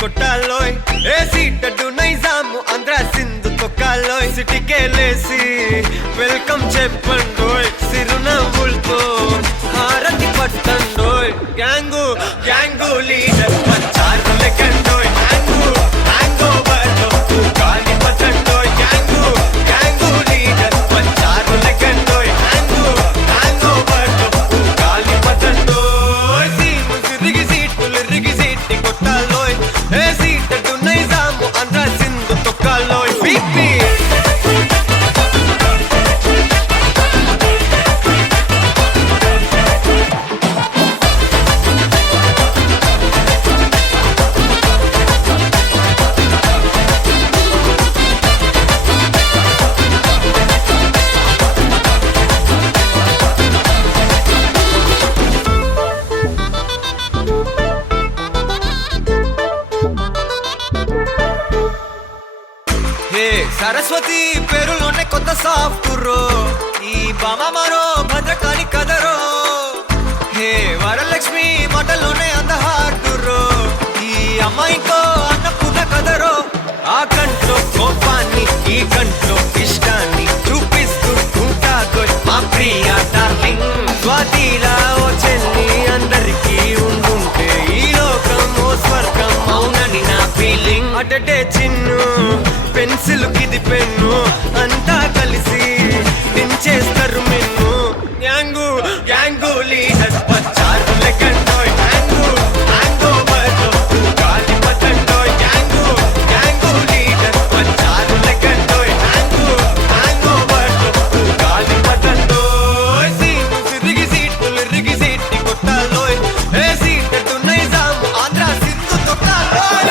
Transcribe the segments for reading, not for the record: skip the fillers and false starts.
కొట్టాలోయ్ ఏ సీటడు నైజాము ఆంధ్ర సింధు తొక్కాలోయ్ సిటీకే లేసి వెల్కమ్ చెప్పండోయ్ సిరునవ్వులతో హారతి పట్టండోయ్ gang gang leader పంచారు లెక్కండోయ్ హ్యాంగు హ్యాంగ్ ఓవర్ లో గాలి పట్టండోయ్ గ్యాంగు గ్యాంగు లీడర్ పంచారు లెక్కండోయ్ హ్యాంగు హ్యాంగ్ ఓవర్ లో గాలి పట్టండోయ్ సీము సిరిగి సీటి కొట్టాలోయ్ ఏ సీటడు నైజాము ఆంధ్ర సింధు తొక్కాలోయ్ పీపీ సరస్వతి పేరులోనే కొత్త సాఫ్ట్రో ఈ బామ మరో భద్రకాళి కదరో హే వరలక్ష్మి మాటలోనే అందహార్దురో ఈ అమ్మాయికో అన్నపూర్ణ కదరో ఆ కంట్లో కోపాన్ని ఈ కంట్లో ఇష్టాన్ని చూపిస్తూ ఉంటాగో మా ప్రియ డార్లింగ్ స్వాతిలా ఓ చెల్లి అందరికీ ఉండుంటే ఈ లోకం ఓ స్వర్గం అవునని నా ఫీలింగ్ అటటే చిన్ను పెన్సిల్ కిది పెన్ను అంతా కలిసి దించేస్తారు మెన్ను గ్యాంగు గ్యాంగు లీడర్ వచ్చారు లెక్కండోయ్ హ్యాంగు హ్యాంగ్ ఓవర్ లో గాలి పట్టండోయ్ గ్యాంగు గ్యాంగు లీడర్ వచ్చారు లెక్కండోయ్ హ్యాంగు హ్యాంగ్ ఓవర్ లో గాలి పట్టండోయ్ సీము సిరిగి సీటి కొట్టాలోయ్ ఏ సీటడు నైజాము ఆంధ్ర సింధు తొక్కాలోయ్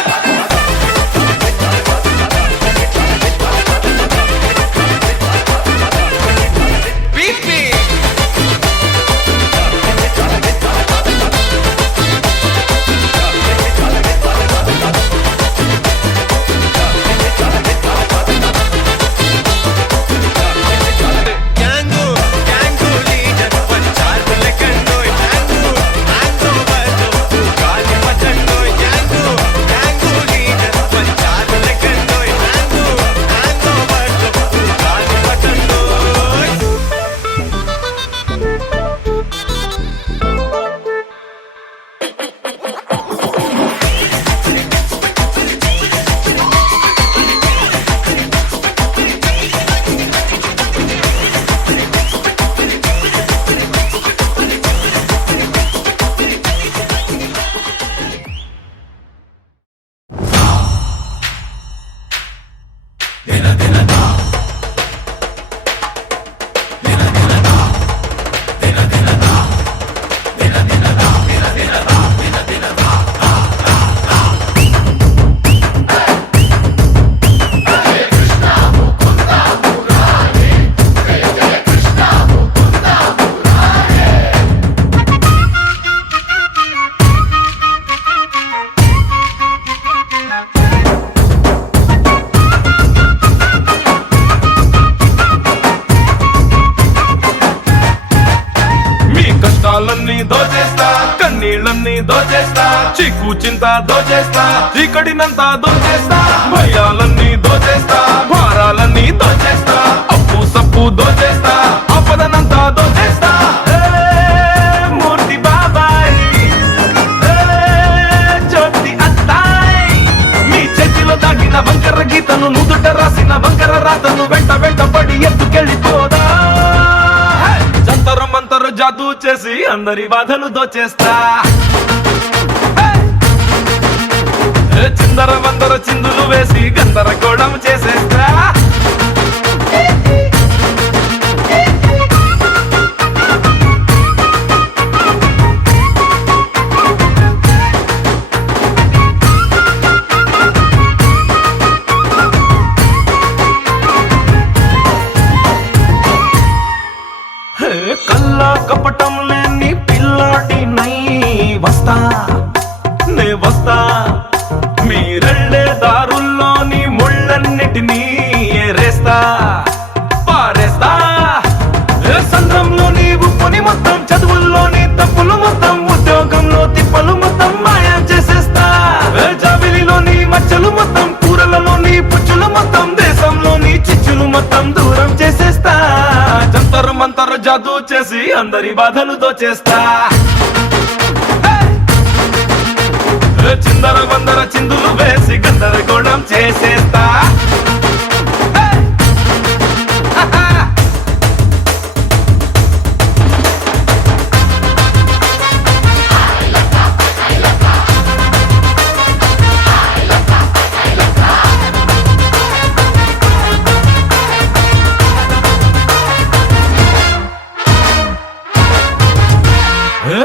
దోచేస్తా కన్నీళ్ళన్నీ దోచేస్తా చిక్కు చింత దోచేస్తా చీకటినంతా దోచేస్తా భయాలన్నీ దోచేస్తా భారాలన్నీ దోచేస్తా అప్పు సప్పు దోచేస్తా ఆపదనంతా దోచేస్తా మూర్తి బాబాయ్ జ్యోతి అత్తాయ్ మీ చేతిలో దాగిన వంకర గీతను నుదుట రాసిన వంకర రాతను వెంట వెంట పడి ఎత్తుకెళ్ళిపోదా మంతరు జాదూ చేసి అందరి బాధలు దోచేస్తా చిందర వందర చిందులు వేసి గందరగోళం చేసేస్తా కల్లా కపటం లేని పిల్లాటి నై వస్తా నే వస్తా మీరెళ్ళే దారుల్లోని ముళ్ళ జాదూ చేసి అందరి బాధలు దోచేస్తా చిందర వందర చిందులు వేసి గందరగోళం చేసేస్తా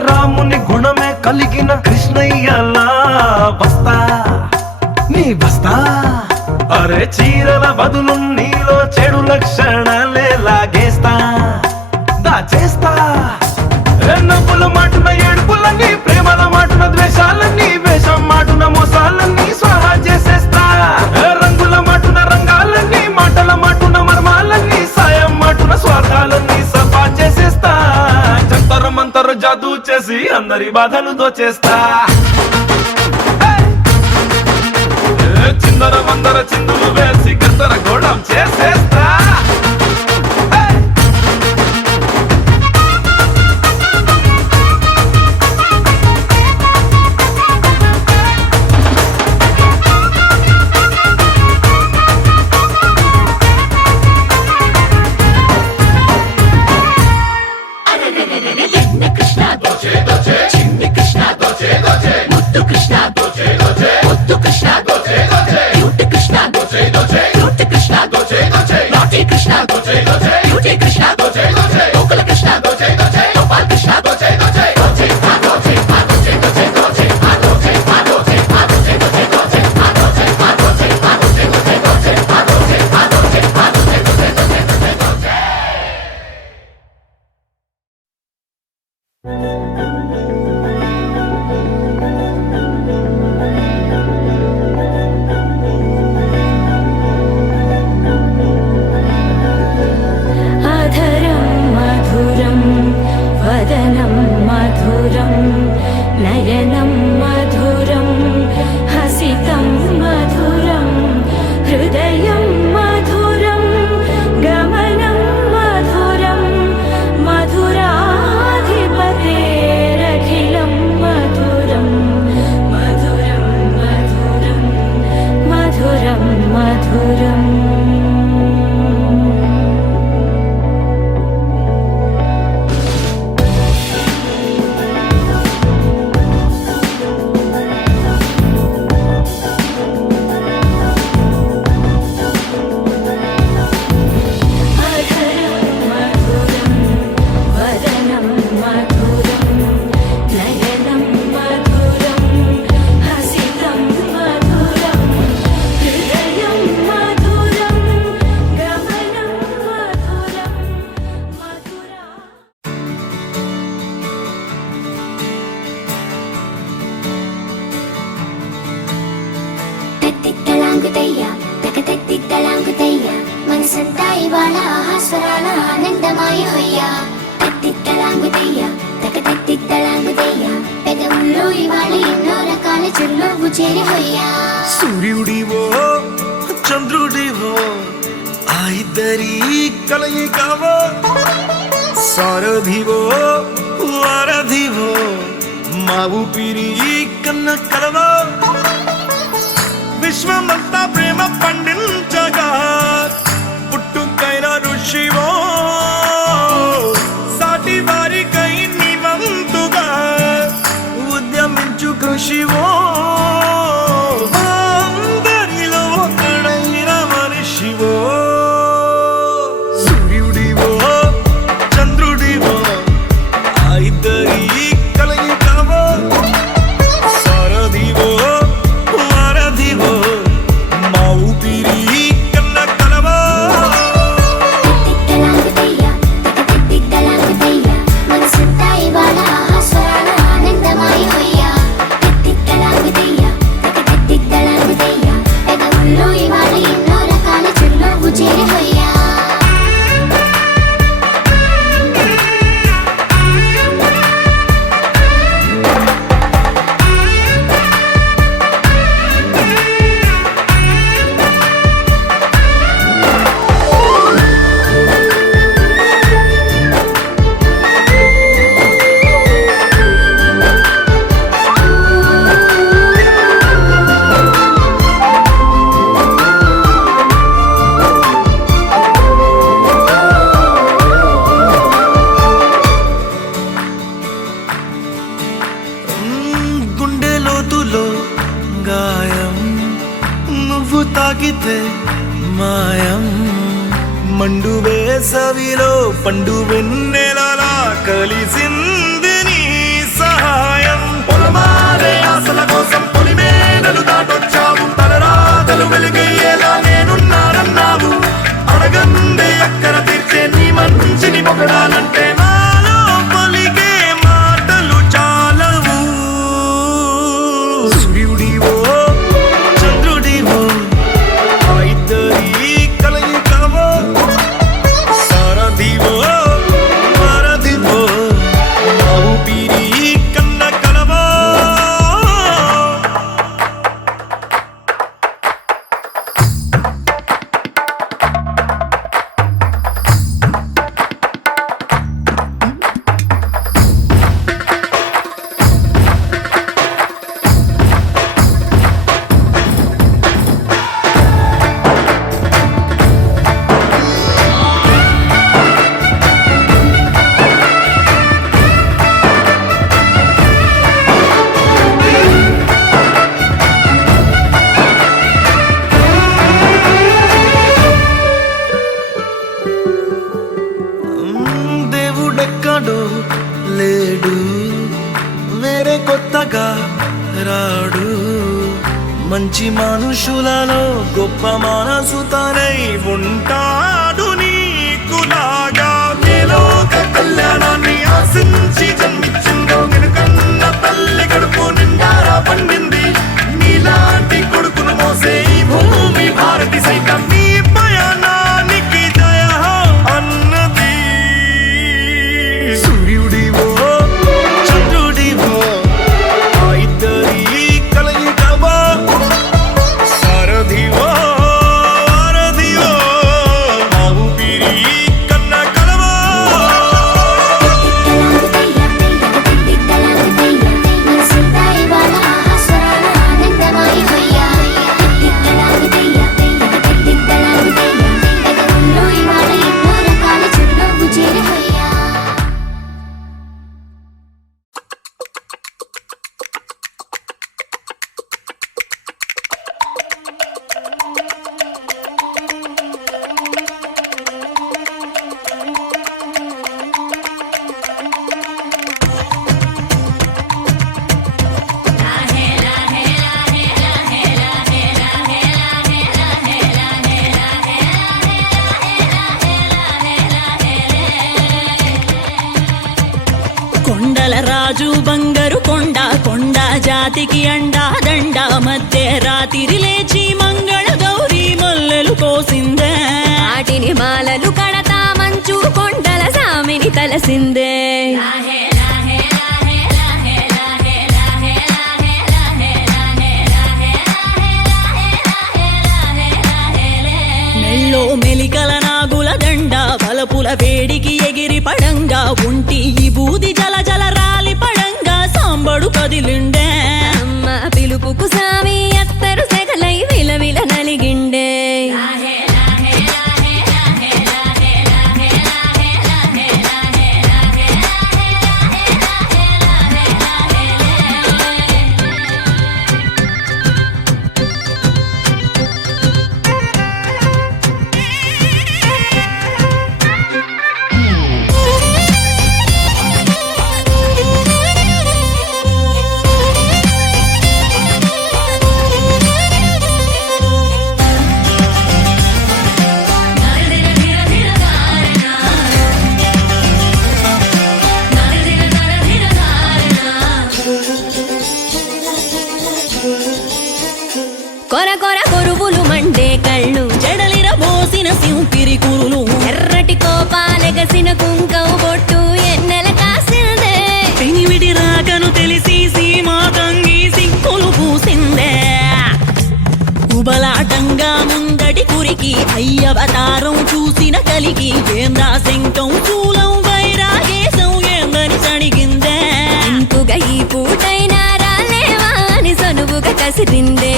రాముని గుణమే కలిగిన కృష్ణయ్యలా వస్తా నీ వస్తా అరే చీరల బదులు నీలో చెడు లక్షణాలే లాగేస్తా దాచేస్తా నవ్వుల మాటున ఏడుపులన్నీ ప్రేమల మాటున ద్వేషాలన్నీ వేషం మాటున మోసాలన్నీ స్వాహా చేసేస్తా రంగుల మాటున రంగాలన్నీ మాటల మాటున మర్మాలన్నీ సాయం మాటున స్వార్థాలన్నీ సఫా చేసేస్తా జంతర మంతర జాదూ చేసి అందరి బాధలు దోచేస్తా చిందర మందర చిందులు వేసి గందరగోళం చేసేస్తా మనసంతా ఇవాళ ఆహాస్వరాల ఆనందమాయ హొయ్యా తత్తిత్తలాంగుతయ్యా తకతత్తిత్తలాంగుతయ్యా పెదవుల్లో ఇవాళ ఎన్నో రకాల చిరునవ్వు చేరి హొయ్యా సూర్యుడివో చంద్రుడివో ఆ ఇద్దరి కలయికవో సారథివో వారధివో మా ఊపిరి కన్న కలవో విశ్వమంతా ప్రేమ పండించగా పుట్టుకైన ఋషివో సాటి వారికై నివంతుగా ఉద్యమించు కృషివో అందరిలో ఒకడైన మనిషివో సూర్యుడివో చంద్రుడివో ఆ ఇద్దరి కలయికవో సారథివో తాకితే మాయం మండు వేసవిలో పండు వెన్నెలలా కలిసింది నీ సహాయం పొలమారే ఆశల కోసం పొలిమేనలు దాటొచ్చావు తలరాతలు వెలుగయ్యేలా నేనున్నానన్నావు అడగందే అక్కర తీర్చే నీ మంచిని పొగడాలంటే నాలో పలికే మాటలు చాలవు సూర్యుడివో చంద్రుడివో ఆ ఇద్దరి కలయికవో సారథివో వారధివో మా ఊపిరి కన్న కలవో దేవుడెక్కడో లేడు వేరే కొత్తగా రాడు మంచి మనుషులలో గొప్ప మనసు తనై ఉంటాడు నీకులాగా నేలోక కళ్యాణాన్ని ఆశించి జన్మించిందో వెనుకన్న తల్లి కడుపు నిండారా పండింది నీలాంటి కొడుకును మోసే ఈ భూమి భారతి సైతం నీ పయనానికి జయ అన్నది సూర్యుడివో చంద్రుడివో ఆ ఇద్దరి కలయికవో సారథివో వారధివో మా ఊపిరి కన్న కలవో మనసంతా ఇవాళ ఆస్వరాల ఆనందమయ హొయ్యా తిత్తలాగుతయ్యా తిత్తలాగుతయ్యా పెదవుల్లో ఇవాళ ఎన్నో రకాల చిరునవ్వు చేరి హొయ్యా కొండల రాజు బంగారు కొండ కొండ జాతికి అండా దండ మధ్య రాత్రి లేచి మంగళ గౌరీ మొల్లలు కోసిందే వాటిని మాలలు కడతా మంచు కొండల సామిని తలసిందే మెల్లో మెలికల నాగుల దండ బలపుల వేడికి ఎగిరి పడంగా ఒంటి ఈ బూది జల జల రాలి పడంగా సాంబడు కదిలిండే అమ్మ పిలుపుకు సామి అత్తరు సెగలై విలవిల నలిగిండే కొర కొర కొరువులు మండే కళ్ళు జడలిర బోసిన సింపిరి కురులు ఎర్రటి కోపాలెగసిన కుంకం బొట్టు ఎన్నెల కాసిందే పెనివిడి రాకను తెలిసి సీమా తంగి సిక్కులు పూసిందే ఉబలాటంగా ముందటి కురికి అయ్యవతారం చూసిన కలిగి ఏందా శంకం చూలం వైరాగేశం ఏందని సణిగిందే ఇంకుగా ఈ పూటైనా రాలేవా అని సనువుగా కసిరిందే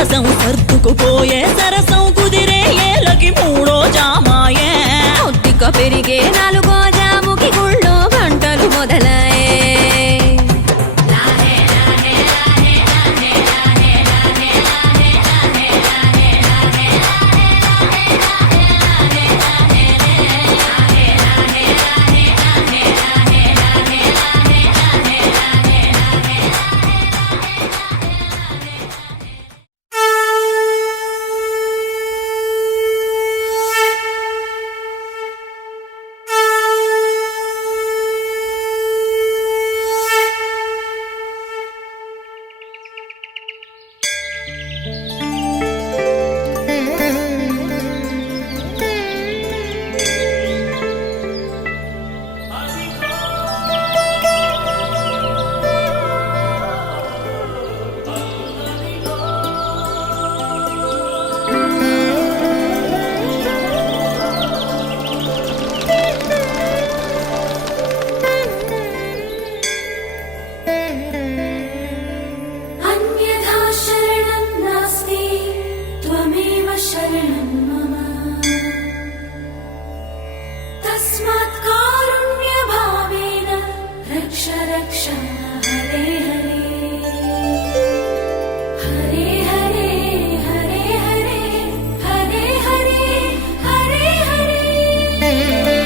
నీరసం సర్దుకుపోయే సరసం కుదిరే ఏలకి మూడో జామాయే ఒత్తిక పెరిగే నాలుగో జాముకి గుళ్ళో గంటలు మొదలాయే अन्यथा शरणं नास्ति त्वमेव शरणं मम तस्मात् कारुण्यभावेन रक्ष रक्ष हरे हरे हरे हरे हरे हरे हरे हरे हरे हरे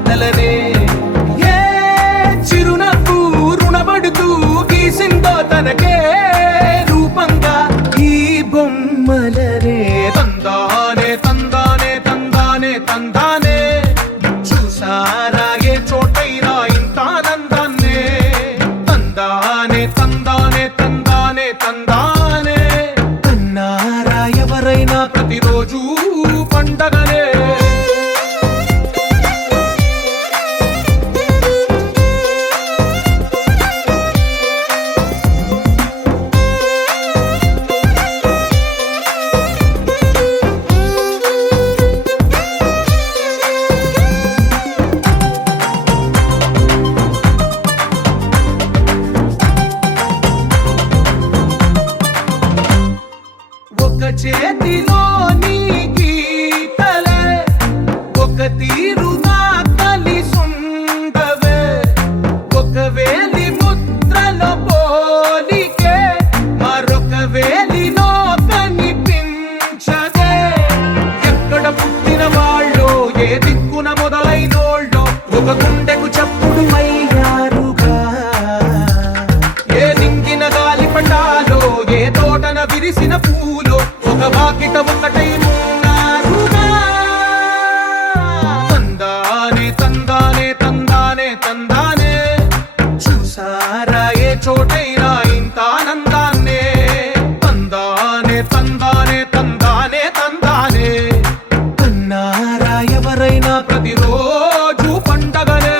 రాతలనే ఏ చిరునవ్వు రుణపడుతూ గీసిందో తనకే రూపంగా ఈ బొమ్మలనే తందానే తందానే తందానే తందానే చూసారా ఏ చోటైనా ఇంత ఆనందాన్నే తందానే తందానే తందానే తందానే కన్నారా ఎవరైనా ప్రతిరోజు పండగనే ఒక చేతిలోని గీతలే ఒక తీరుగా కలిసుండవే ఒక వేలి ముద్రలో పోలికే మరొక వేలిలో కనిపించదే ఎక్కడ పుట్టిన వాళ్ళో ఏ దిక్కున మొదలైనోళ్ళో ఒక గుండెకు చప్పుడు అయ్యారుగా ఏ దింగిన గాలి పటాలో ఏ తోటన విరిసిన పూలో ఒక వాకిట ఒకటై ఉన్నారుగా తందానే తందానే తందానే తందానే చూసారా ఏ చోటైనా ఇంత ఆనందాన్నే తందానే తందానే తందానే తందానే కన్నారా ఎవరైనా ప్రతిరోజు పండగనే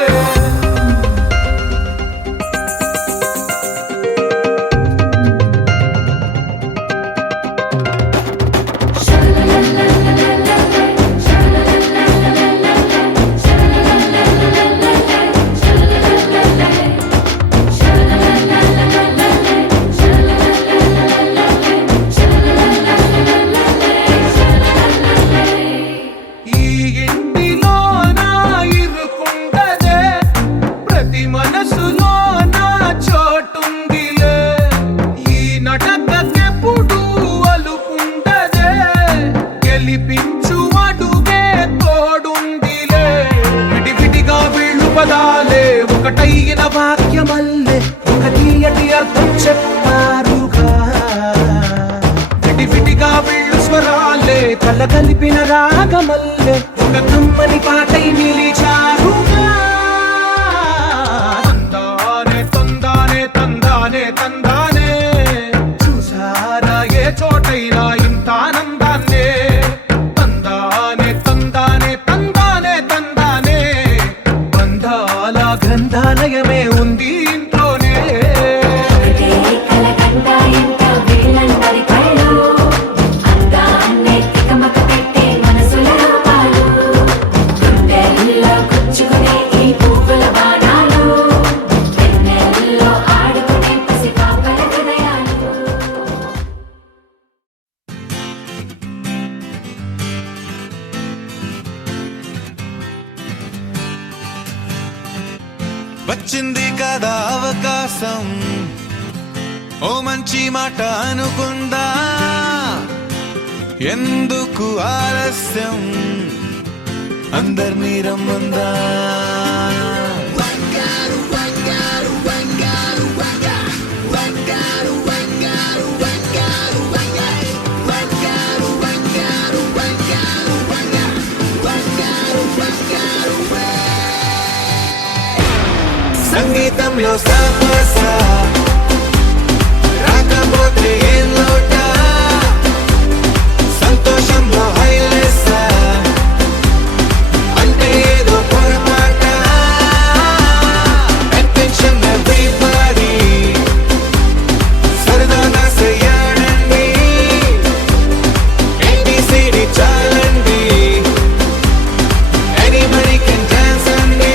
ఈ ఇంటిలో నా ఇరుకుండదే ప్రతి మనసులో నా చోటుందిలే ఈ నటకెప్పుడు అలుకుండదే గెలిపించు అడుగే తోడుందిలే విడివిడిగా వీళ్ళు పదాలే ఒకటైన వాక్యమల్లే ఒక తీయటి అర్థం చెప్పారుగా విడివిడిగా వీళ్ళు స్వరాలే కల కలిపిన రాగమల్లే ఒక కమ్మని పాటై నిలిచారుగా తందానే తందానే తందానే తందానే చూసారా ఏ చోటైనా ఇంత ఆనందాన్నే తందానే తందానే తందానే తందానే బంధాల గ్రంథాలయమే ఉంది ఇంట్లోనే ఒకటే కలకండ ఇంత వీళ్ళందరి కళ్ళు అందాన్నే తికమక పెట్టే మనసుల రూపాలు గుండెల్లో గుచ్చుకునే ఈ పువ్వుల బాణాలు వెన్నెల్లో ఆడుకునే పసిపాపల హృదయాలు వచ్చింది కదా అవకాశం ఓ మంచి మాట అనుకుందా ఎందుకు ఆలస్యం అందర్నీ రమ్మందా సంగీతంలో సమస రాకపోతే ఏం లోట సంతోషంలో హైలెస్ అంటే ఏదో పొరపాట అటెన్షన్ ఎవ్రీబడీ సరదాగా చేయండి ABCD చాలండి anybody can dance అండి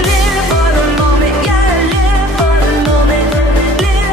Live for the moment, yeah, live for the moment. Live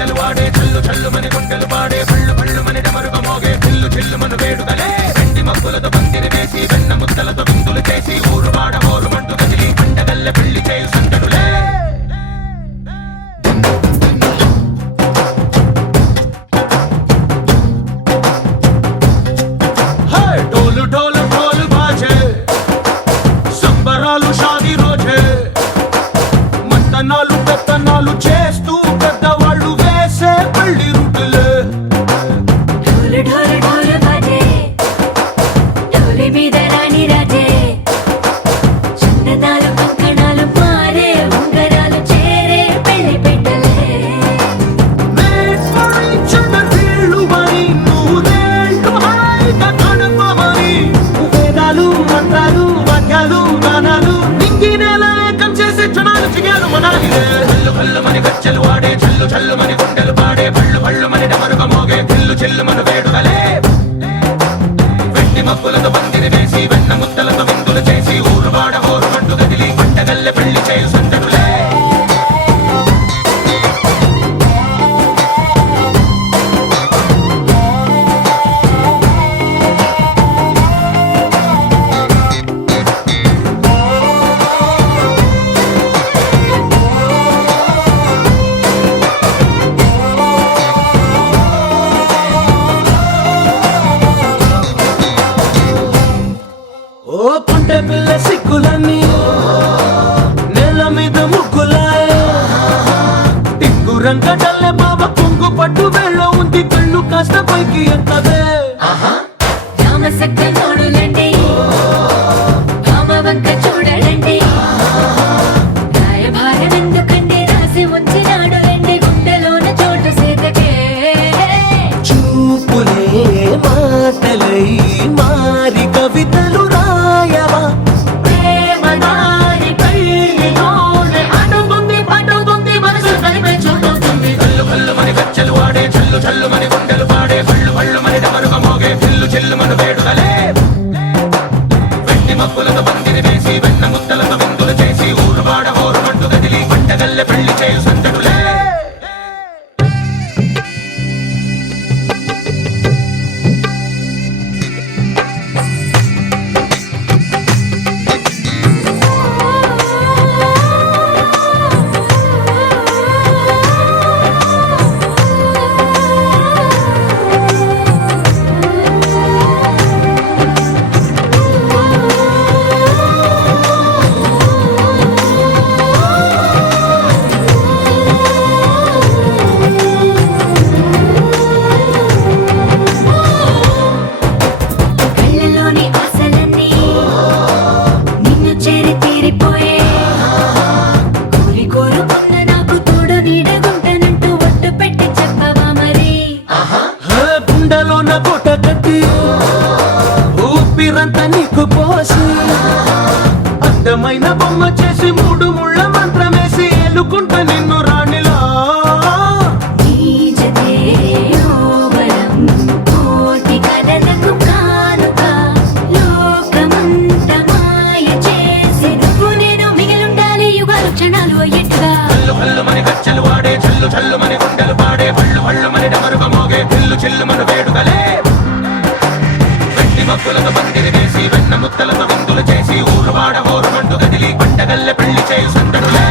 గజ్జలు వాడే చల్లు చల్లు మని గుండెలు పాడే పళ్ళు పళ్ళు మని డమరుగ మోగే చిల్లు చిల్లు మన వేడుదలే వెండి మబ్బులతో పందిరి వేసి వెన్న ముద్దలతో విందులు చేసి ఊరు వాడ ఊరు మంటు కదిలి పండగల్లె పెళ్లి చేయు సందడులే డోలు డోలు డోలు బాజే సంబరాలు షాదీ రోజే మంతనాలు పెత్తనాలు చేస్తూ పెద్దవాళ్ళు వేసే పెళ్లి రుటులే ఢోలు ఢోలు ఢోలు బాజే ఢోలి మీద రాణి రాజే చందనాలు కంకణాలు మారే ఉంగరాలు చేరే పెళ్లి పెట్టలే Made for each other వీళ్ళు మరి నూరేళ్ళు హాయిగా గడపమని వేదాలు మంత్రాలు వాద్యాలు గానాలు నింగి నేల ఏకం చేసే క్షణాలు చిగాలు మనాలిలే కల్లు కల్లు మని గజ్జలు వాడే చల్లు చల్లు మని గుండెలు పాడే పళ్ళు పళ్ళు మని డమరుగ మోగే చిల్లు చిల్లు మన వేడుదలే వెండి మబ్బులతో పందిరి వేసి వెన్న ముద్దలతో విందులు చేసి ఊరు వాడ ఊరు మంటు గదిలి పంటగల్లె పెళ్లి చేయు సందడులే ఓ పుంటె పిల్ల సిక్కులన్నీ నేల మీద ముగ్గులాయ్ టింగు రంగడల్లె బాబా కొంగు పట్టు వెళ్ళ ఉంది కళ్ళు కాస్త పైకి ఎత్తదే రామ సక్క నోడులండి రామ వంక చూడడండి రాయభారం ఎందుకండి రాసి ఉంచినాడు రండి గుండెలోన చోటు సేతకే చూపులే మాటలై మారి కవితలు రాయవా ప్రేమ దారి పెళ్లిలోనే అడుగుంది పడుగుంది మనసు కలిపే చోటవుతుంది కల్లు కల్లు మని గజ్జలు వాడే చల్లు చల్లు మని గుండెలు పాడే పళ్ళు పళ్ళు మని డమరుగ మోగే చిల్లు చిల్లు మన వేడుదలే వెండి మబ్బులతో పందిరి వేసి వెన్న ముద్దలతో విందులు చేసి ఊరు వాడ ఊరు మంటు గదిలి పంటగల్లె పెళ్లి చేయు సందడులే కళ్ళలోని ఆశలన్నీ నిన్ను చేరి తీరిపోయే కోరి కోరుకున్న నాకు తోడు నీడగుంటానంటూ ఒట్టు పెట్టి చెప్పవా మరి గుండెలోన కోట కట్టి ఊపిరంతా నీకు పోసి అందమైన బొమ్మ చేసి మూడు ముళ్ళ మంత్రమేసి ఏలుకుంట నిన్ను రాణిలా నీ జతే యోవరం కోటి కలలకు కానుక లోకమంత మాయ చేసి నువ్వు నేను మిగిలుండాలి యుగాలు క్షణాలు అయ్యేట్టుగా కల్లు కల్లు మని గజ్జలు వాడే చల్లు చల్లు మని గుండెలు పాడే పళ్ళు పళ్ళు మని డమరుగ మోగే చిల్లు చిల్లు మన వేడుదలే వెండి మబ్బులతో పందిరి వేసి వెన్న ముద్దలతో విందులు చేసి ఊరు వాడ ఊరు మంటు గదిలి పంటగల్లె పెళ్లి చేయు సందడులే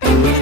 రండి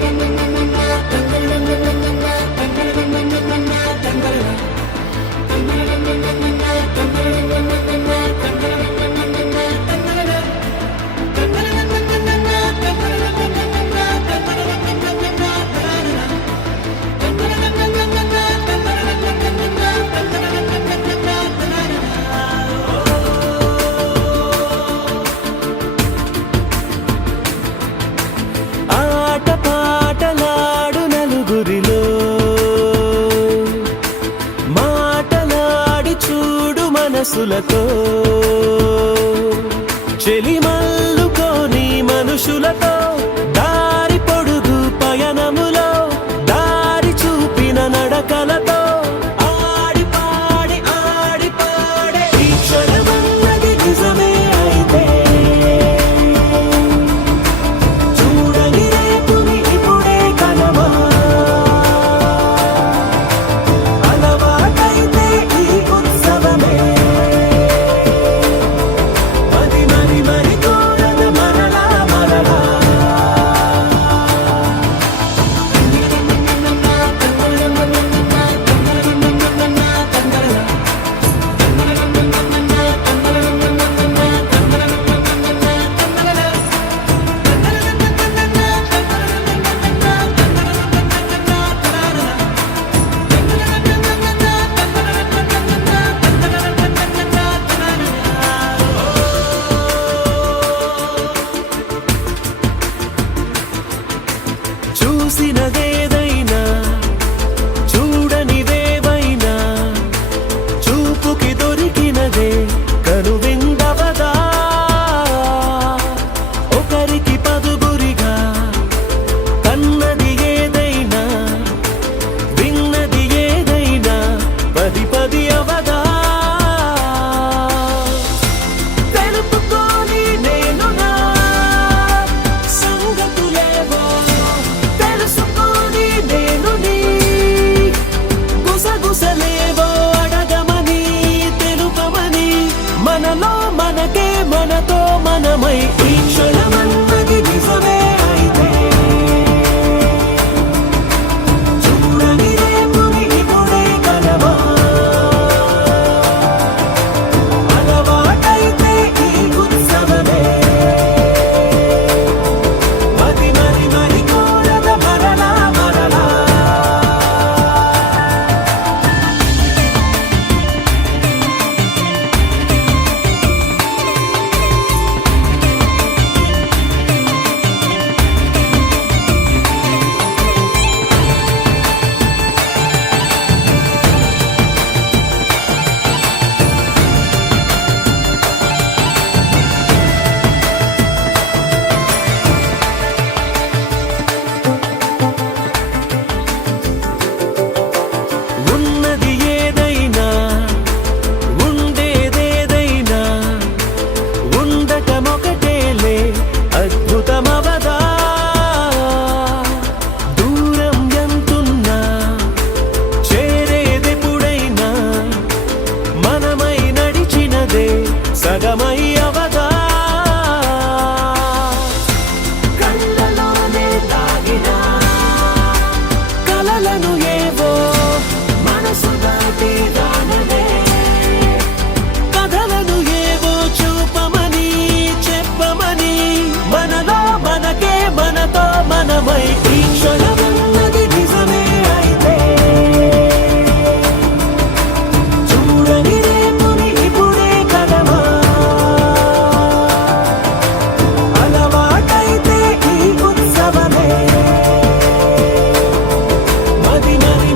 మనసులతో చెలిమల్లుకోని మనుషులతో దారి పొడుగు పయనములో దారి చూపిన నడకలతో ఆడి పాడే ఈ క్షణమన్నది నిజమే అయితే చూడని రేపుని ఇప్పుడే కలవా అలవాటైతే ఈ ఉత్సవమే మరి కోరద మరలా చూసినదేదైనా చూడనిదేవైనా చూపుకి దొరికినదే కనువిందవదా ఒకరికి పదుగురిగా కన్నది ఏదైనా విన్నది ఏదైనా పది అవదా తెలుపుకోని నేను నా సంగతులేవో తెలుసుకొని నేను నీ గుసగుసలేవో అడగమని తెలుపమని మనలో మనకే మనతో మనమై ఈ క్షణమన్నది నిజమే అయితే చూడని రేపుని ఇప్పుడే కలవా అలవాటైతే ఈ ఉత్సవమే మరి కోరద మరలా ఉన్నది ఏదైనా ఉండేదేదైనా ఉండటమొకటేలే అద్భుతమవదా దూరం ఎంతున్నా చేరేదెప్పుడైనా మనమై నడిచినదే సగమై అవదా కళ్ళలోనే దాగినా కలలను ఏవో మనసు దాటి రానదే కథలను ఏవో చూపమని చెప్పమని మనలో మనకే మనతో మనమై ఈ క్షణమన్నది నిజమే అయితే చూడని రేపుని ఇప్పుడే కలవా అలవాటైతే ఈ ఉత్సవమే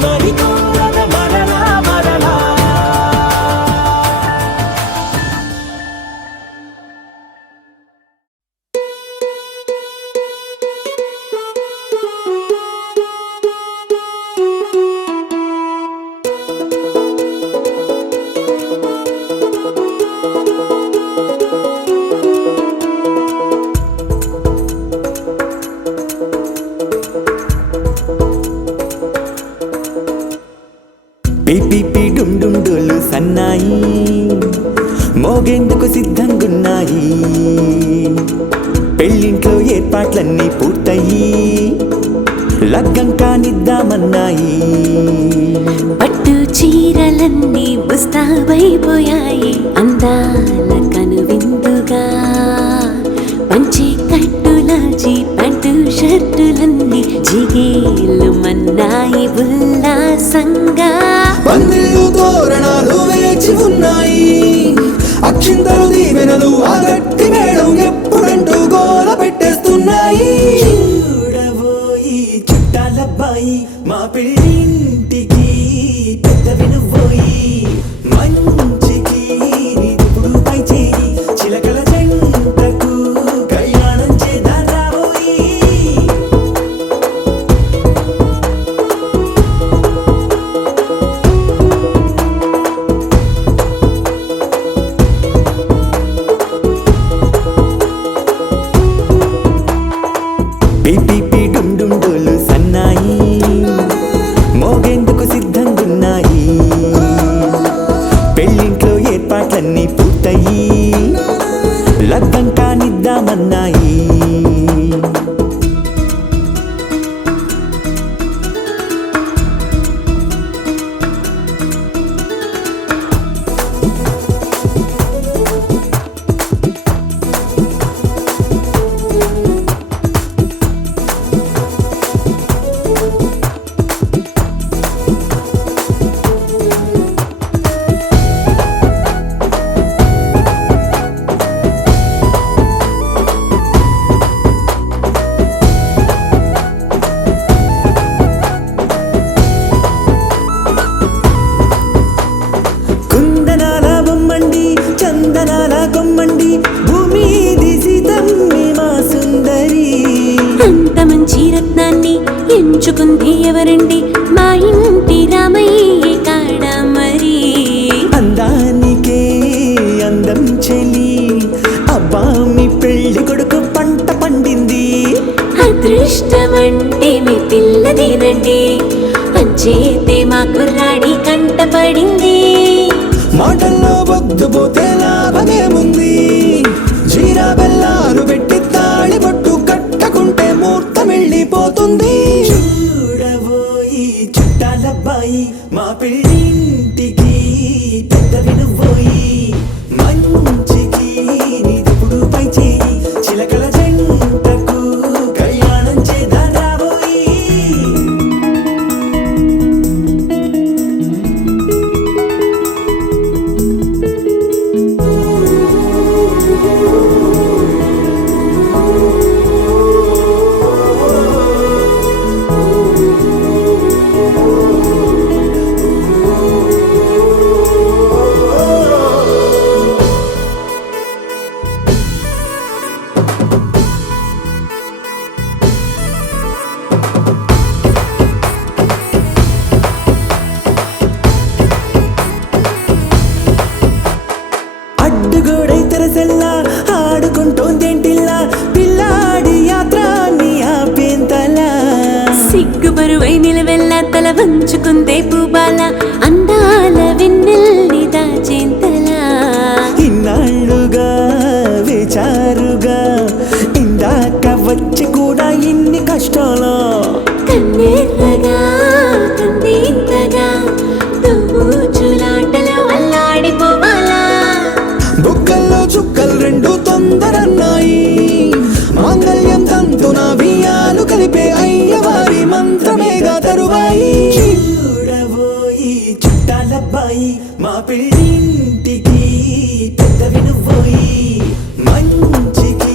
మరి కోరద మరలా పిపి డుమ్ డుమ్ డోలు సన్నాయి మోగేందుకు సిద్ధంగున్నాయి పెళ్ళింట్లో ఏర్పాట్లన్నీ పూర్తయి లగ్గం కానిద్దామన్నాయి పట్టు చీరలన్నీ ముస్తాబైపోయాయి అందాల కనువిందుగా పంచి కట్టులాచి ప్యాంటు షర్టులన్నీ జిగేలు మన్నాయి ఉల్లాసంగా పందిళ్ళు తోరణాలు వేచి ఉన్నాయి అక్షింతలు దీవెనలు ఆ గట్టి మేడం ఎప్పుడంటూ గోల పెట్టేస్తున్నాయి చూడబోయి చుట్టాలబ్బాయి మా పెళ్ళింటికి పెద్ద వినుబోయి మంచికి ఎంచుకుంది ఎవరండి మా ఇంటి రామయ్య కాడ మరి అందానికే అందం చెలి అబ్బా మీ పెళ్లి కొడుకు పంట పండింది అదృష్టమంటే మీ పిల్లదేనండి అంచేతే మా కుర్రాడి కంటపడింది మాటల్లో వద్దుపోతే లాభమేముంది జీరా బెల్లాలు పెట్టి తాళి పట్టు కట్టకుంటే ముహూర్తం వెళ్ళిపోతుంది చూడబోయి చుట్టాలబ్బాయి మా పెళ్ళింటికి పెద్దవి నువ్వోయి మంచికి నీదెప్పుడు పై చేయి చిలకల జంటకు కళ్యాణం చేద్దాం రాబోయి అడ్డుగోడై తెరసెల్లా ఆడుకుంటోందేంటిల్లా పిల్లాడి యాత్ర నీ ఆపేంతలా సిగ్గుబరువై నిలవెల్లా తల వంచుకుందే పూబాల అందాల వెన్నెల్ని దాచేంతలా ఇన్నాళ్ళుగా వేచారుగా ఇందాక వచ్చి కూడా ఇన్ని కష్టాలా కన్నెర్రగా కందింతగా దుమ్ముచులాటలో అల్లాడిపోవాలా బుగ్గల్లో చుక్కలు రెండు తొందరన్నాయి మాంగళ్యం తంతున వియాలు కలిపే అయ్యవారి మంత్రమేగా తరువాయి చూడబోయి చుట్టాలబ్బాయి మా పెళ్ళింటికి పెద్దవి నువ్వోయి మంచికి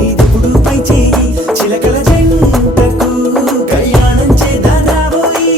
నీదెప్పుడు పై చేయి చిలకల జంటకు కళ్యాణం చేద్దాం రాబోయి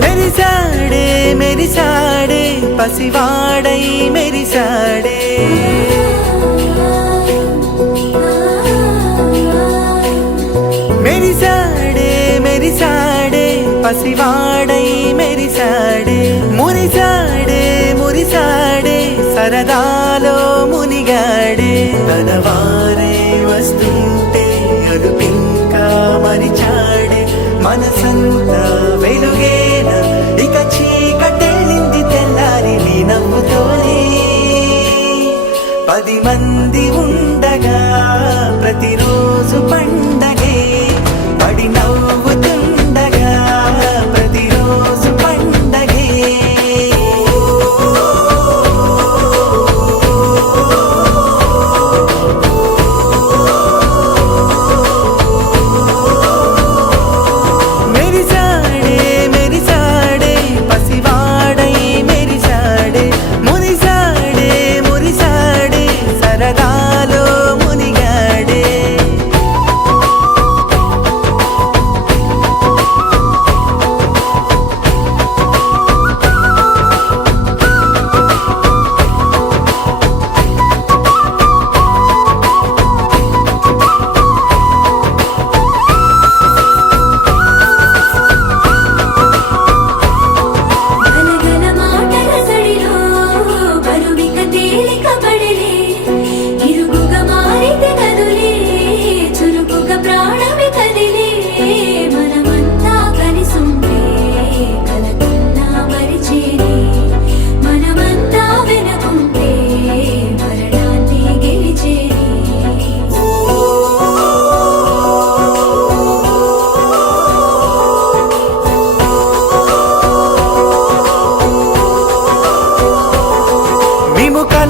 మెరిసాడే మెరిసాడే పసివాడై మెరిసాడే మెరిసాడే మెరిసాడే పసివాడై మెరిసాడే మురిసాడే మురిసాడే సరదాలో మునిగాడే తన వారే వస్తుంటే అదుపింకా మరిచాడే మనసంతా వెలుగేన ఇక చీకటెళ్ళింది తెల్లారి నీ నవ్వుతోనే 10 మంది ఉండగా ప్రతిరోజు పండగే పడి నవ్వుతుండగా ప్రతిరోజు పండగే మెరిసాడే మెరిసాడే పసివాడై మెరిసాడే మురిసాడే మురిసాడే సరదాలో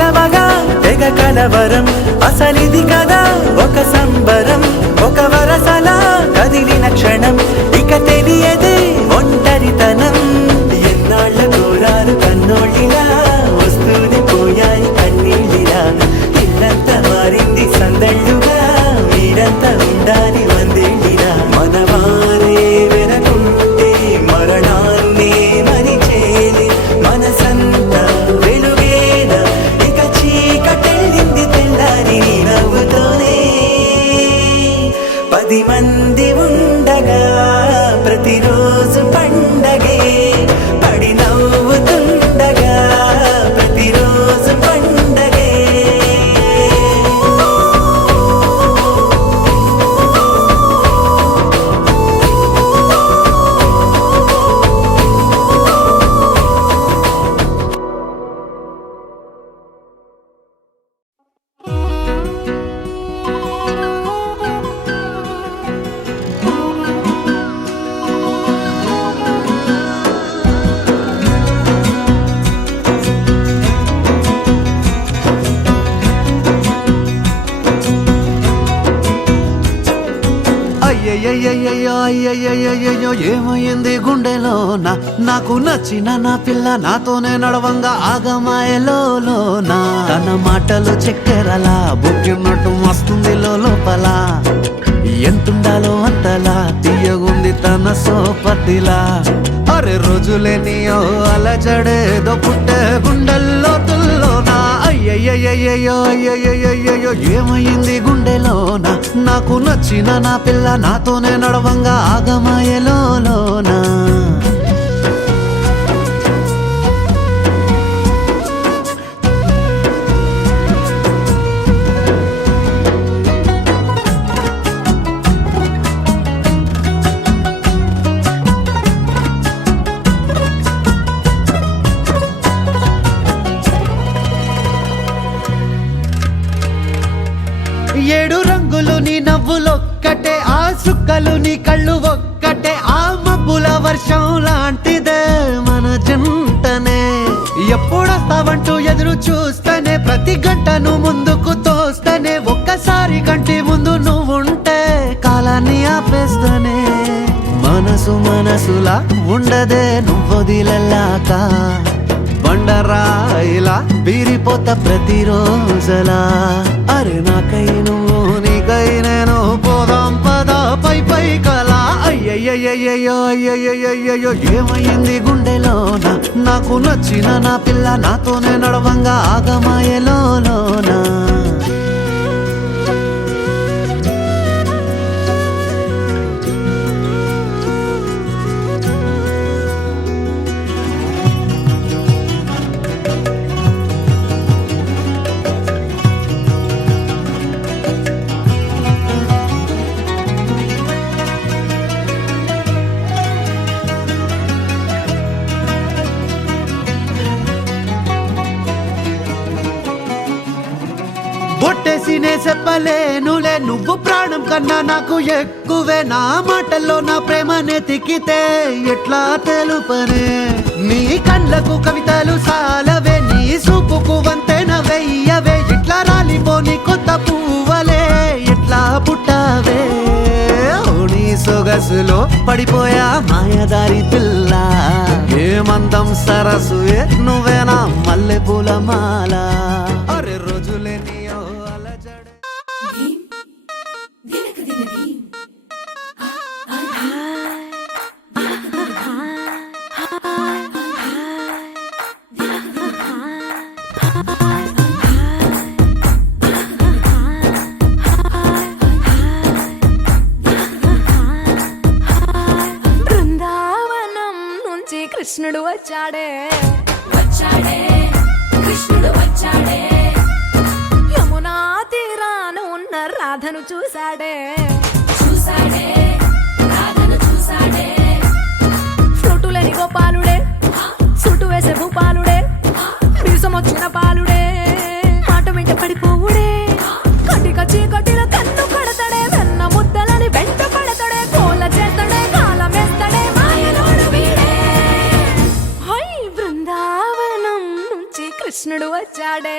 పిలవగా తెగ కలవరం అసలిది కదా ఒక సంబరం ఒక వరసలా కదిలిన క్షణం ఇక తెలియదే ఒంటరితనం ఎన్నాళ్ళ కోరాలు కన్నోళ్ళిలా వస్తూనే పోయాయి కన్నీళ్ళిలా ఇల్లంతా మారింది సందళ్ళుగా మీరంతా ఉండాలి వందేళ్ళిలా మనవారే వెనకుంటే మరణాన్నే మరిచేది మనసంతా వెలుగేనా ఇక చీకటెళ్ళింది తెల్లారి నీ నవ్వుతోనే 10 మంది ఉండగా ప్రతిరోజు పండగే పడి నవ్వుతుండగా ప్రతిరోజు పండగే అయ్యయ్యో ఏమైంది గుండెలోన నాకు నచ్చిన నా పిల్ల నాతోనే నడవంగా ఆగమాయలోనా తన మాటలు చక్కెరలా బుక్కినట్టు వస్తుంది లోపల ఎంతుండాలో అంతలా తీయగుంది తన సోపతిలా అరే రోజులేనియో అలజడేదో పుట్టే గుండెల్లో తుల్లోనా అయ్యయ్యో ఏమైంది గుండెలోన నాకు నచ్చిన నా పిల్ల నాతోనే నడవంగా ఆగమాయలోనా ఏడు రంగులు నీ నవ్వులొక్కటే ఆ సుక్కలు నీ కళ్ళు ఒక్కటే ఆ మబ్బుల వర్షం లాంటిదే మన జంటనే ఎప్పుడొస్తావంటూ ఎదురు చూస్తేనే ప్రతి గంటను ముందుకు తోస్తేనే ఒక్కసారి కంటి ముందు నువ్వుంటే కాలాన్ని ఆపేస్తేనే మనసులా ఉండదే నువ్వొదిలెల్లాక బండరాయిలా బీరిపోత ప్రతిరోజలా అరే నాకై నువ్వు నీకై నేను పోదాం పదా పై కలా అయ్యయ్యో ఏమైంది గుండెలోన నాకు నచ్చిన నా పిల్ల నాతోనే నడవంగా ఆగమాయలోనా బొట్టేసినే చెప్పలేనులే నువ్వు ప్రాణం కన్నా నాకు ఎక్కువే నా మాటల్లో నా ప్రేమనే తిక్కితే ఎట్లా తెలుపనే నీ కళ్ళకు కవితలు సాలవే నీ సూపుకు వంతెన వెయ్యవే ఇట్లా రాలిపోని కొత్త పువ్వలే ఎట్లా పుట్టావే నీ సొగసులో పడిపోయా మాయదారి పిల్ల ఏమందం సరసు నువ్వేనా మల్లె పూల మాల అరే రోజులే నీయో అలజడ బృందావనం నుంచి కృష్ణుడు వచ్చాడే కృష్ణుడు వచ్చాడే యమునా తీరాన ఉన్న రాధను చూశాడే రాధను చూసాడే ఫ్లూటులేని గోపాలుడే సుటు వేసే భూపాలుడే వీసమొచ్చిన పాలుడే మాట వెంట పడిపోవుడే కటిక చీకటిలో కన్ను కడతాడే వెన్న ముద్దలని వెంట పడతాడే కోల చేస్తాడే కాలమేస్తాడే మాయలోడు వీడే హై బృందావనం నుంచి కృష్ణుడు వచ్చాడే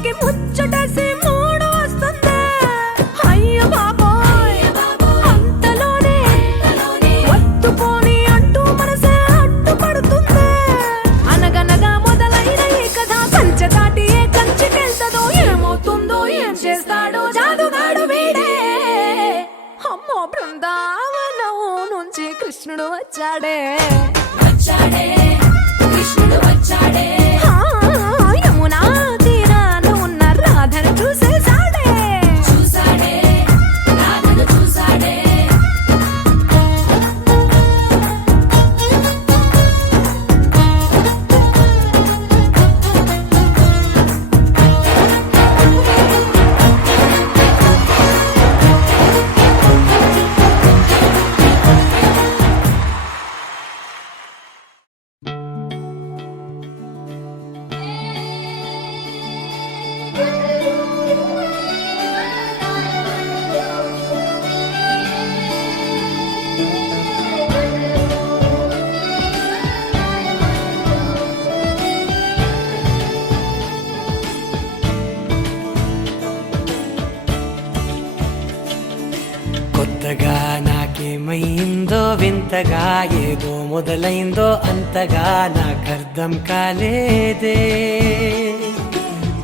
చెవికి ముచ్చటేసి మూడు వస్తుంది. అయ్య బాబోయ్ అంతలోనే వత్తుపోని అంటూ మనసే అడ్డుపడుతుంది. అనగనగా మొదలైన ఈ కథ కంచె దాటి ఏ కంచెకెళ్తదో, ఏమవుతుందో ఏం చేస్తాడో జాదుగాడు వీడే. అమ్మో బృందావనం నుంచి కృష్ణుడు వచ్చాడే ఆ, యమునా తీరాన ఉన్న రాధను చూసేసాడే. కొత్తగా నాకేమైందో వింతగా, ఏదో మొదలైందో అంతగా నాకర్థం కాలేదే.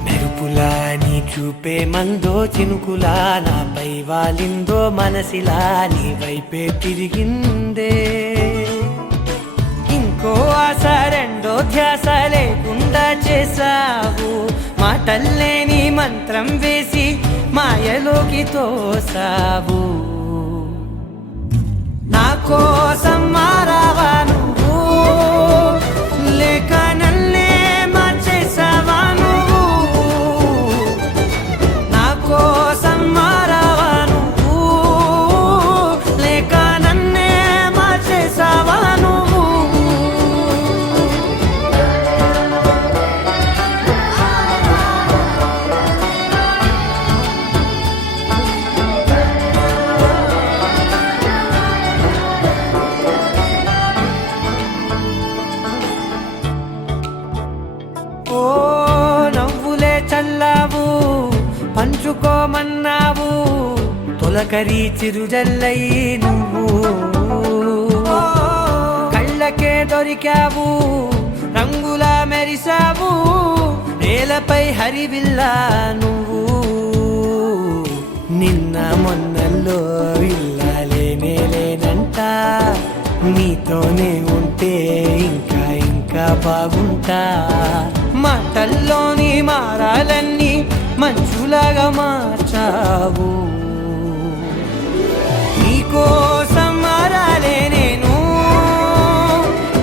మెరుపులా నీ చూపే మందో చినుకులా నాపై వాలిందో, మనసిలా నీ వైపే తిరిగిందే. ఇంకో ఆశ రెండో ధ్యాస లేకుండా చేసావు, మాటల్లే నీ మంత్రం వేసి మాయలోకి తోసావు. నా కోసం మారావా నువ్వు, లేక నన్నే మార్చేసావా నువ్వు. నా కోసం మారావా నువ్వు, లేక నన్నే మార్చేసావా నువ్వు. ఓ నవ్వులే చల్లావు, పంచుకోమన్నావు, తొలకరి చిరుజల్లై నువ్వు. కళ్ళకే దొరికావు, రంగులా మెరిసావు, నేలపై హరివిల్లా నువ్వు. నిన్న మొన్నల్లో ఇల్లాలేనే లేనంట, నీతోనే ఉంటే ఇంకా ఇంకా బాగుంటా. మాటల్లోని మారాలన్నీ మంచులాగా మార్చావు. నీకోసం మారాలే నేను,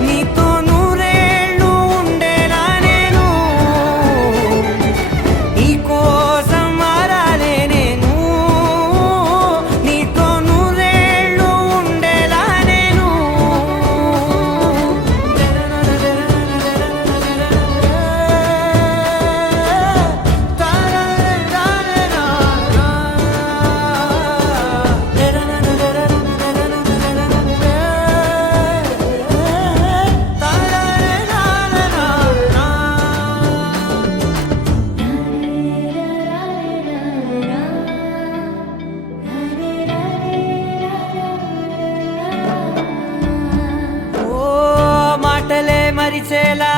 నీతో నూరేళ్ళు ఉండేలా నేను. నీకోసం మారాలే నేను, నీతో నూరేళ్ళు ఉండేలా నేను. ఓ మాటలే మరిచేలా,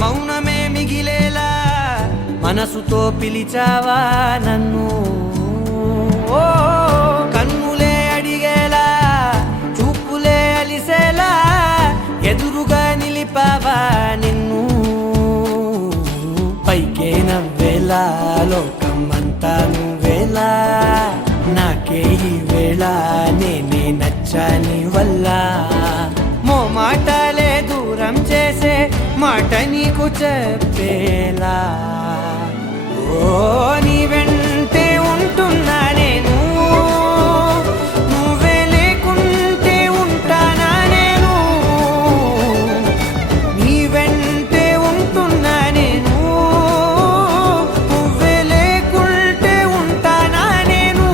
మౌనమే మిగిలేలా, మనసుతో పిలిచావా నన్ను. ఓ కన్నులే అడిగేలా, చూపులే అలిసేలా, ఎదురుగా నిలిపావా నిన్ను. పైకే నవ్వేలా, లోకం అంతా నువ్వేలా, నాకే ఈ వేళ నేనే నచ్చాని వల్ల. మాటలే దూరం చేసే మాట నీకు చెప్పేలా. ఓ నీ వెంటే ఉంటున్నా నేను, నువ్వే లేకుంటే ఉంటానా నేను. నీ వెంటే ఉంటున్నా నేను, నువ్వే లేకుంటే ఉంటానా నేను.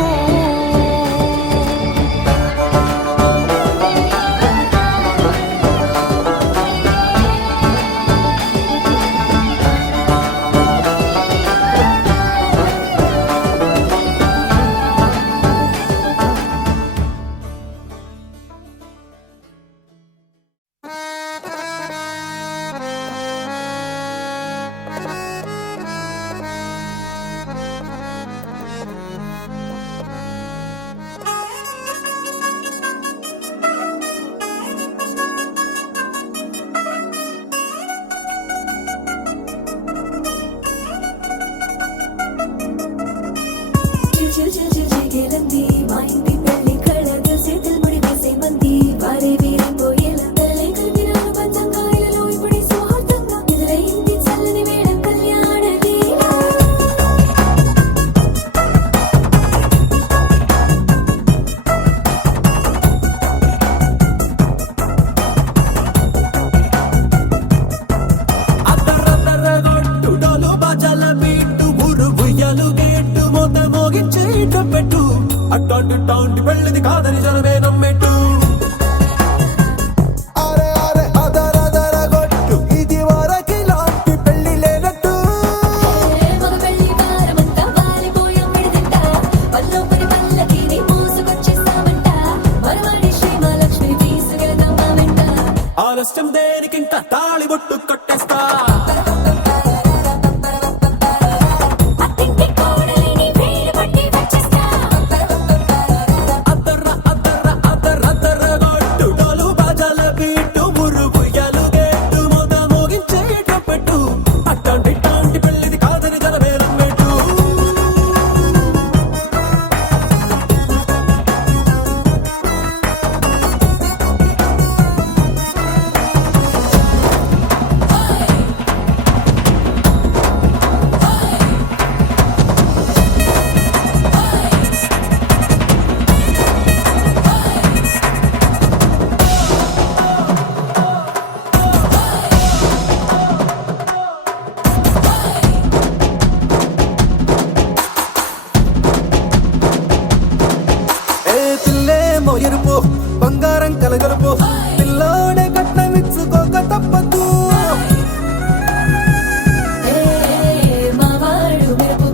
పెట్టు అట్టాంటి టాంటి పెళ్ళిది కాదని జనమే నమ్మెట్టు అరే అరే అదర అదర గొట్టు ఇది వరకి లాంటి పెళ్లి లేనట్టు మగ పెళ్లి వారమంతా వాలిపోయాం విడిదింట పల్లోపరి పల్లకిని మోసుకొచ్చేస్తామంట మరవాడి శ్రీమహాలక్ష్మి తీసుకెళ్దామా వెంట ఆలస్యం దేనికి ఇంకా తాళి బొట్టు కట్టేస్తా అత్తింటి కోడలిని వేలు పట్టి వచ్చేస్తా అదర అదర అదర అదర గొట్టు డోలు బాజాల బీటు మురుగు ఎలుగెట్టు మొద మోగించేట పెట్టు అట్టాంటి టాంటి పెళ్ళిది కాదని జనమే నమ్మెట్టు ఏ పిల్లేమో ఎరుపు బంగారం కలగలుపు పిల్లోడే కట్నమిచ్చుకోక తప్పదు మావాడు మెరుపు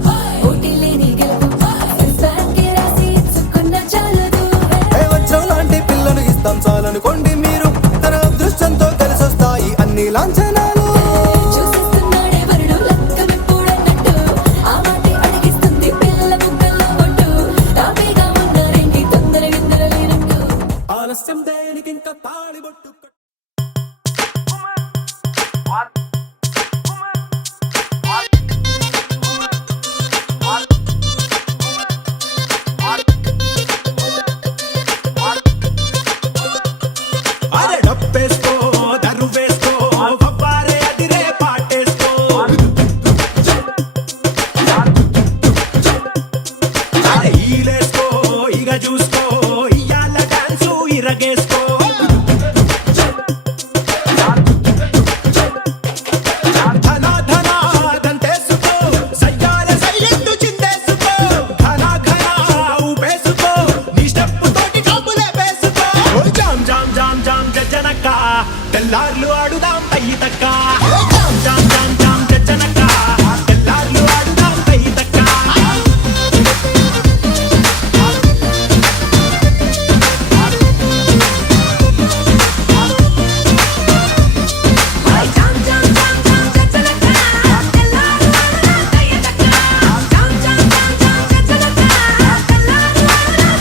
ఓటిల్లేని గెలుపు సెన్సార్కి రాసి ఇచ్చుకున్న చాలదు ఏ వచ్చం లాంటి పిల్లను ఇస్తాం చాలనుకోండి మీరు తన అదృష్టంతో కలిసొస్తాయి అన్ని లాంఛనాలు చూసిస్తున్నాడే వరుడు లక్కమెప్పుడన్నట్టు ఆ మాటే అడిగిస్తుంది పిల్ల ముక్కల్లో ఒట్టు తాపీగా ఉన్నారేంటి తొందర విందర లేనట్టు ఆలస్యం దేనికి ఇంకా తాళి బొట్టు అరే డప్పేసుకో దరు వేసుకో పప్పారే అదిరే పాటేసుకో అరే ఈలేసుకో ఇగ చూసుకో ఇయ్యాల డాన్సు ఇరగేసుకో ధనా ధనా దంతేసుకో సయ్యాల సయ్యట్టు చిందేసుకో ఘనా ఘనా ఊపేసుకో నీ స్టెప్ తోటి కబులే వేసుకో జామ్ జామ్ జామ్ జామ్ జనక తెల్లార్లు ఆడుదాం తయ్యి తక్క జామ్ జామ్ జామ్ జామ్ జనక తెల్లార్లు ఆడుదాం తయ్యి తక్క జామ్ జామ్ జామ్ జామ్ చచ్చలక తెల్లారు కయ్యటక జామ్ జామ్ జామ్ జామ్ చచ్చలక తెల్లారు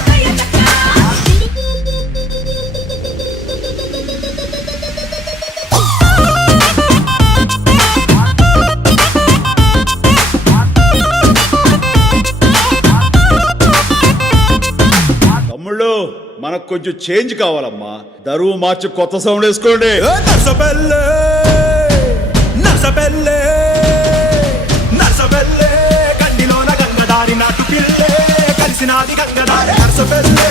కయ్యటక తమ్ముళ్ళు మనకు కొంచెం చేంజ్ కావాలమ్మా దరువు మార్చి కొత్త సౌండ్ వేసుకోండి నర్సబెల్లే నర్సబెల్లే నర్సబెల్లే కండిలోన గంగదారి నాటు పిల్లే కలిసినాది గంగదారి నర్సబెల్లే